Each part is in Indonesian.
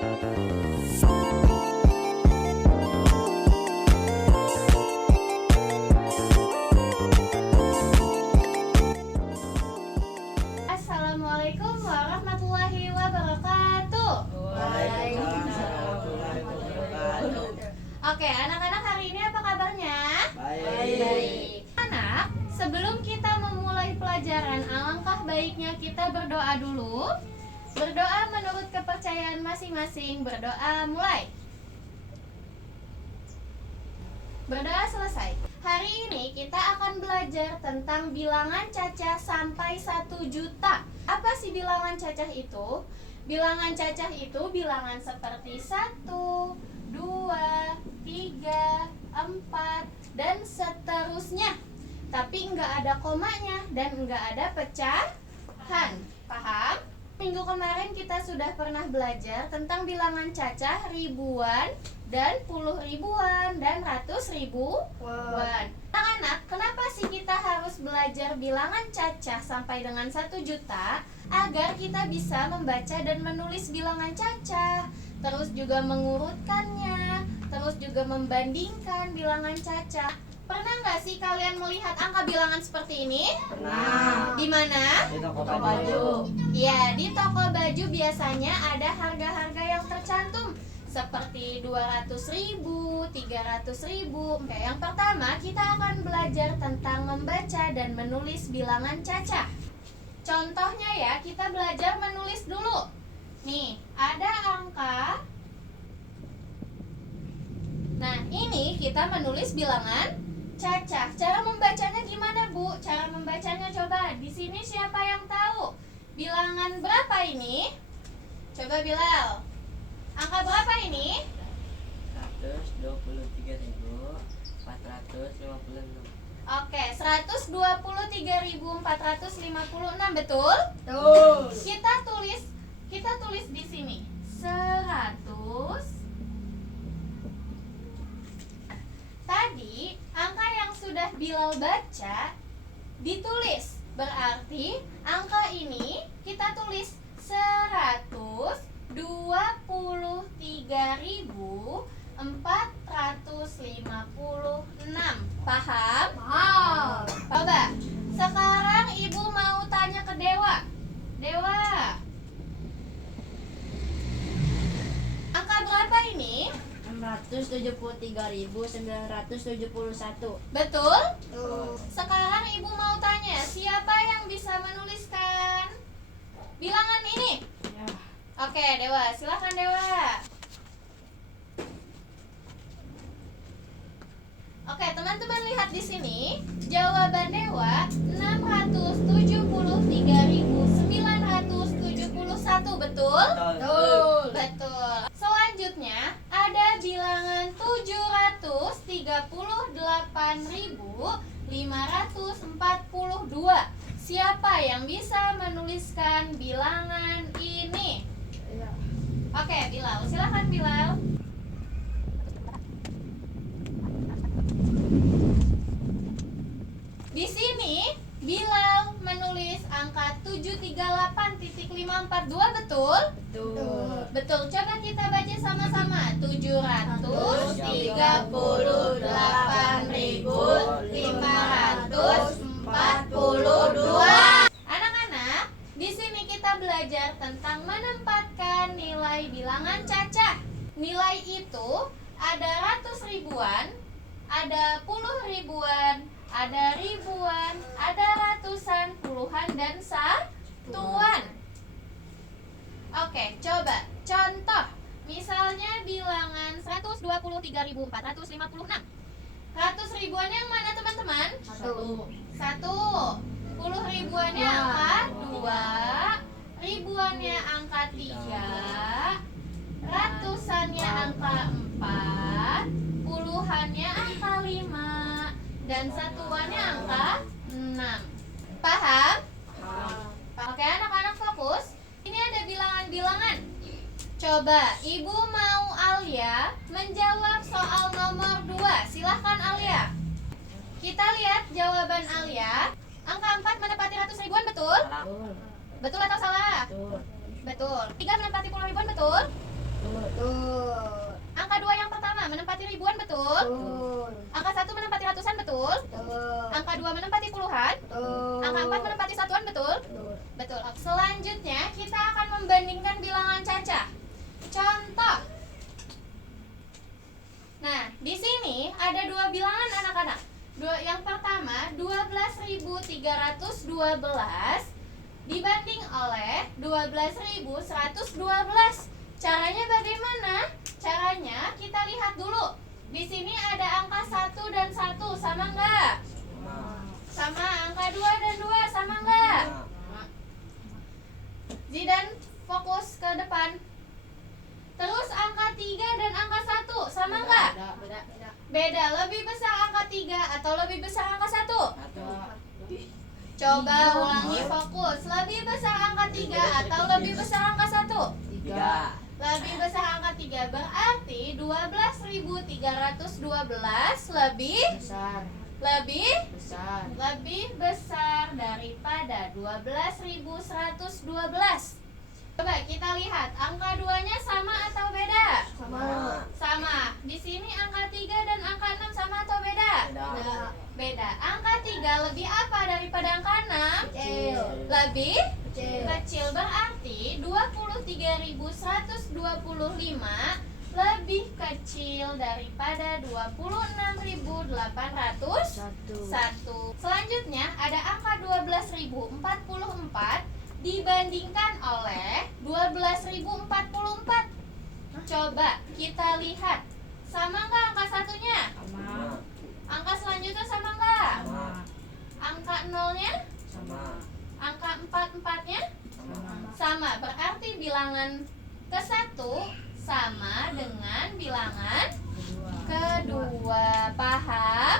Assalamualaikum warahmatullahi wabarakatuh. Waalaikumsalam warahmatullahi wabarakatuh. Oke, anak-anak, hari ini apa kabarnya? Baik. Anak, sebelum kita memulai pelajaran, alangkah baiknya kita berdoa dulu. Berdoa menurut kepercayaan masing-masing. Berdoa mulai. Berdoa selesai. Hari ini kita akan belajar tentang bilangan cacah sampai 1 juta. Apa sih bilangan cacah itu? Bilangan cacah itu bilangan seperti 1, 2, 3, 4, dan seterusnya. Tapi nggak ada komanya dan nggak ada pecahan. Paham? Minggu kemarin kita sudah pernah belajar tentang bilangan cacah ribuan dan puluh ribuan dan ratus ribuan. Anak-anak, kenapa sih kita harus belajar bilangan cacah sampai dengan 1 juta? Agar kita bisa membaca dan menulis bilangan cacah, terus juga mengurutkannya, terus juga membandingkan bilangan cacah. Pernah nggak sih kalian melihat angka bilangan seperti ini? Pernah. Di mana? Di toko baju. Ya, di toko baju biasanya ada harga-harga yang tercantum seperti 200.000, 300.000. Oke, yang pertama kita akan belajar tentang membaca dan menulis bilangan cacah. Contohnya ya, kita belajar menulis dulu. Nih, ada angka. Nah, ini kita menulis bilangan cacah. Cara membacanya gimana, Bu? Cara membacanya coba. Di sini siapa yang tahu? Bilangan berapa ini? Coba Bilal. Angka berapa ini? 123.456. Oke, 123.456, betul? Betul. Kita tulis di sini. 100. Tadi angka yang sudah Bilal baca ditulis. Berarti angka ini kita tulis 123.456. Paham? Paham. Coba. Sekarang Ibu mau tanya ke Dewa. Dewa. Angka berapa ini? 673.971. Betul? Sekarang Ibu mau tanya, siapa yang bisa menuliskan bilangan ini? Ya. Oke, Dewa, silakan Dewa. Oke, teman-teman lihat di sini. Jawaban Dewa 673.971, betul? Betul. Betul. Selanjutnya ada bilangan 738.542. Siapa yang bisa menuliskan bilangan ini? Ya. Oke, Bilal, silakan Bilal. Di sini Bilal menulis angka 738.542, betul? Betul. Betul. Coba kita baca sama-sama. 738.542. Anak-anak, di sini kita belajar tentang menempatkan nilai bilangan cacah. Nilai itu ada ratus ribuan, ada puluh ribuan, ada ribuan, ada ratusan, puluhan, dan satuan. Oke, coba contoh. Misalnya bilangan 123.456. Ratus ribuannya yang mana, teman-teman? Satu. Puluh ribuannya angka 2. Ribuannya angka 3. Ratusannya angka 4. Puluhannya angka 5. Dan satuannya angka 6. Paham? Oke, anak-anak fokus. Ini ada bilangan-bilangan. Coba, Ibu mau Alia menjawab soal nomor 2. Silahkan Alia. Kita lihat jawaban Alia. Angka 4 menepati ratus ribuan, betul? Salah. Betul atau salah? Betul. Betul. 3 menepati puluh ribuan, betul? Betul. Angka 2 yang pertama menempati ribuan, betul? Betul. Angka 1 menempati ratusan, betul? Betul. Angka 2 menempati puluhan? Betul. Angka 4 menempati satuan, betul? Betul. Betul. Selanjutnya kita akan membandingkan bilangan cacah. Contoh. Nah, di sini ada dua bilangan anak-anak. Yang pertama 12.312 dibanding oleh 12.112. Caranya bagaimana? Caranya kita lihat dulu. Di sini ada angka 1 dan 1, sama enggak? Sama. Angka 2 dan 2, sama enggak? Zidan fokus ke depan. Terus angka 3 dan angka 1, sama enggak? Beda. Beda. Lebih besar angka 3 atau lebih besar angka 1? Satu. Coba ulangi fokus. Lebih besar angka 3 atau lebih besar angka 1? Tiga. Lebih besar angka 3, berarti 12.312 Besar. lebih besar daripada 12.112. Coba kita lihat, angka 2-nya sama atau beda? Sama. Sama. Di sini angka 3 dan angka 6 sama atau beda? Beda. Beda. Angka 3 lebih apa daripada angka 6? Kecil. Lebih Kecil. kecil, berarti 23.125 lebih kecil daripada 26.801. Selanjutnya ada angka 12.044 dibandingkan oleh 12.044. Coba kita lihat, sama nggak angka satunya? Sama. Angka selanjutnya sama nggak? Sama. Angka nolnya? Sama. Angka 4-4-nya? Sama. Sama, berarti bilangan ke-1 sama dengan bilangan kedua. Paham?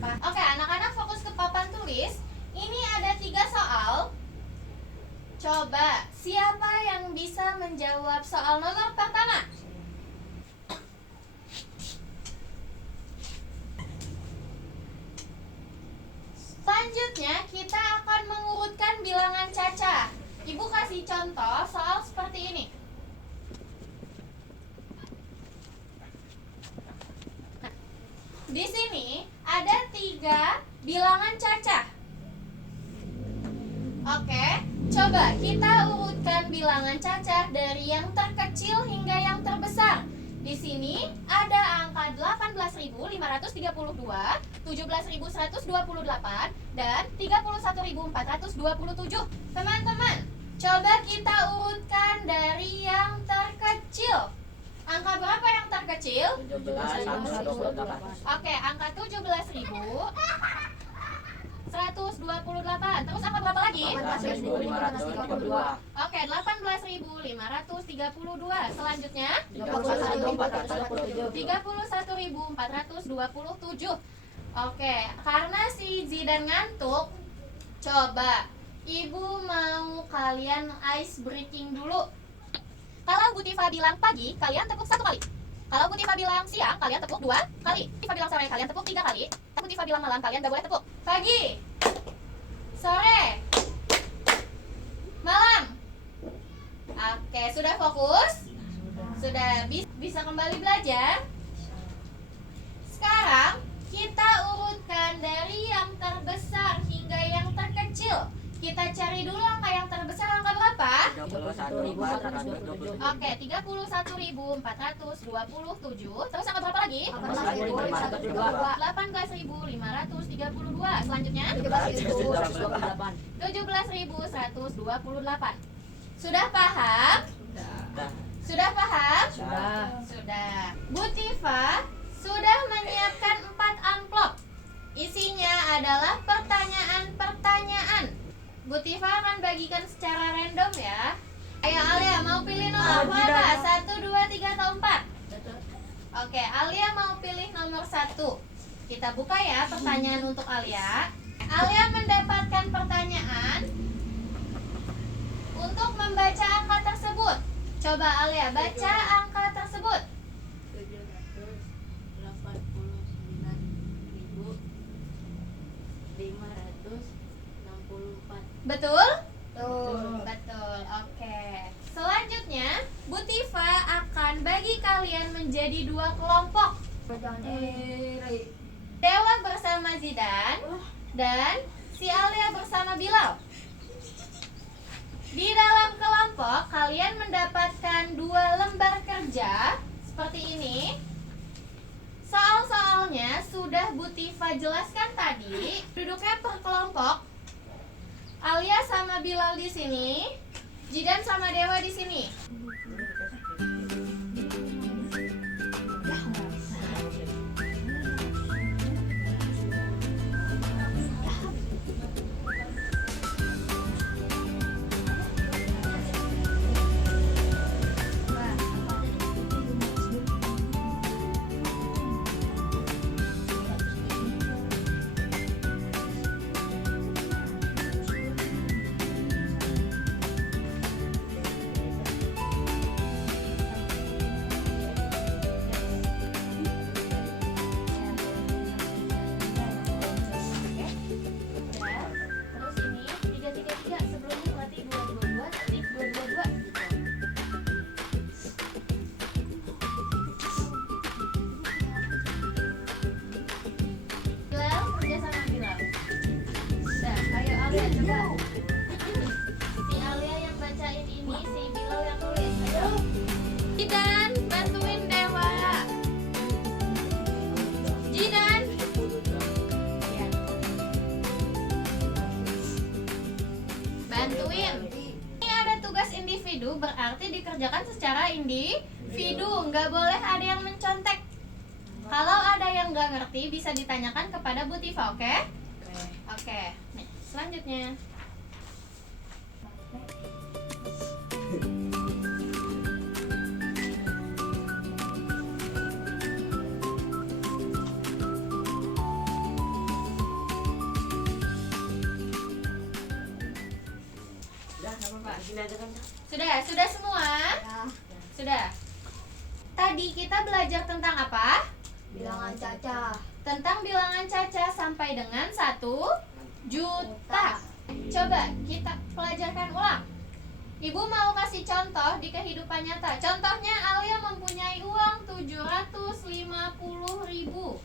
Oke, anak-anak fokus ke papan tulis. Ini ada 3 soal. Coba, siapa yang bisa menjawab soal nomor pertama? Selanjutnya, kita akan mengurutkan bilangan cacah. Ibu kasih contoh soal seperti ini. Nah, di sini ada 3 bilangan cacah. Oke, coba kita urutkan bilangan cacah dari yang terkecil hingga yang terbesar. Di sini ada angka 18.532, 17.128, dan 31.427. Teman-teman, coba kita urutkan dari yang terkecil. Angka berapa yang terkecil? 17.128. Oke, angka 17.128. Terus angka berapa lagi? 18.532. Oke, 18.532. Selanjutnya 31.427. Oke, karena si Zidan ngantuk, coba Ibu mau kalian ice breaking dulu. Kalau Bu Tifa bilang pagi, kalian tepuk 1 kali. Kalau Bu Tifa bilang siang, kalian tepuk 2 kali. Bu Tifa bilang sore, kalian tepuk 3 kali. Bu Tifa bilang malam, kalian gak boleh tepuk. Pagi, sore, malam. Oke, sudah fokus? Sudah bisa kembali belajar? Sekarang kita urutkan dari yang terbesar hingga yang terkecil. Kita cari dulu angka yang terbesar, angka berapa? 31.427. Oke, 31.427. Terus angka berapa lagi? 18.532. Selanjutnya 17.128. Sudah paham? Sudah paham? Sudah. Bu Tifa sudah menyiapkan 4 amplop. Isinya adalah pertanyaan-pertanyaan. Bu Tifa akan bagikan secara random ya. Ayo Alia, mau pilih nomor berapa? 1, 2, 3, atau 4? Oke, Alia mau pilih nomor 1. Kita buka ya pertanyaan untuk Alia. Alia mendapatkan pertanyaan untuk membaca angka tersebut. Coba Alia baca angka tersebut. 789.564. Betul? Betul. Betul. Oke. Selanjutnya, Bu Tifa akan bagi kalian menjadi 2 kelompok. Dewa bersama Zidan dan si Alia bersama Bilal. Di dalam kelompok kalian mendapatkan 2 lembar kerja seperti ini. Soal-soalnya sudah Bu Tifa jelaskan tadi. Duduknya per kelompok. Alia sama Bilal di sini, Zidan sama Dewa di sini. Terus ini 333 sebelumnya berarti 222 nanti 222. Bilal kerja sama Bilal. Udah, ayo Alia coba. Si Alia yang bacain ini, si Bilal yang tulis. Ayo. Jidan, bantuin Dewa. Jidan. Iya. Bantuin. Ini ada tugas individu, berarti dikerjakan secara individu. Nggak boleh ada yang mencontek. Kalau ada yang nggak ngerti bisa ditanyakan kepada Bu Tifa, oke? Oke. Nih, selanjutnya. Sudah semua? Sudah. Tadi kita belajar tentang apa? Bilangan caca. Tentang bilangan caca sampai dengan 1 juta. Coba kita pelajarkan ulang. Ibu mau kasih contoh di kehidupan nyata. Contohnya Alia mempunyai uang 750.000.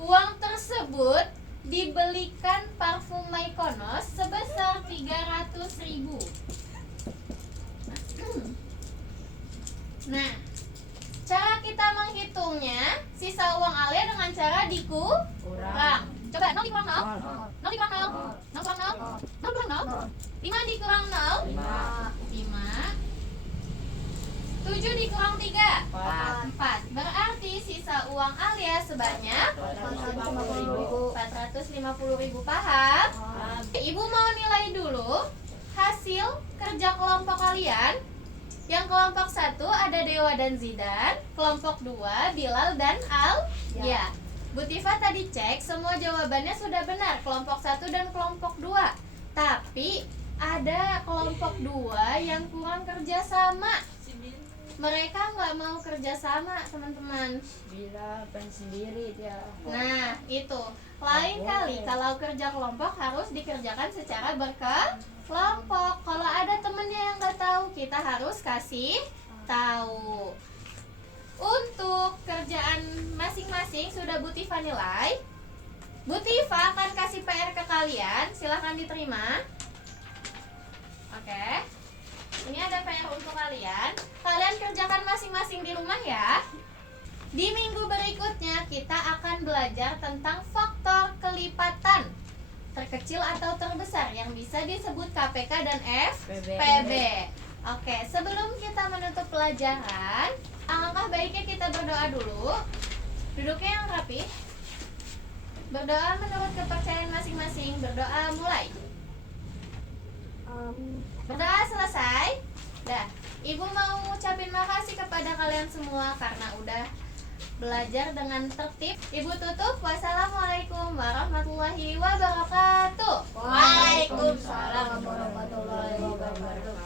Uang tersebut dibelikan parfum Mykonos sebesar 300.000. Nah, cara kita menghitungnya, sisa uang Alia dengan cara dikurang. Coba 0 dikurang 0, 0 dikurang 0, 0 kurang 0, 0 kurang 0, 5 dikurang 0, 5, 7 dikurang 3, 4. Berarti sisa uang Alia sebanyak 450.000. Paham? Ibu mau nilai dulu hasil kerja kelompok kalian. Yang kelompok 1 ada Dewa dan Zidan, kelompok 2 Bilal dan Alia. Bu Tifa tadi cek semua jawabannya sudah benar, kelompok 1 dan kelompok 2. Tapi ada kelompok 2 yang kurang kerjasama. Mereka nggak mau kerjasama, teman-teman. Bila pen sendiri dia. Nah, itu. Lain kali kalau kerja kelompok harus dikerjakan secara berkelompok. Kalau ada temennya yang nggak tahu, kita harus kasih tahu. Untuk kerjaan masing-masing sudah Bu Tifa nilai. Bu Tifa akan kasih PR ke kalian, silahkan diterima. Oke. Ini ada PR untuk kalian. Kalian kerjakan masing-masing di rumah ya. Di minggu berikutnya kita akan belajar tentang faktor kelipatan terkecil atau terbesar yang bisa disebut KPK dan FPB. Oke, sebelum kita menutup pelajaran, alangkah baiknya kita berdoa dulu. Duduknya yang rapi. Berdoa menurut kepercayaan masing-masing. Berdoa mulai. Berdoa selesai. Dah, Ibu mau ngucapin makasih kepada kalian semua karena udah belajar dengan tertib. Ibu tutup. Wassalamualaikum warahmatullahi wabarakatuh. Waalaikumsalam warahmatullahi wabarakatuh.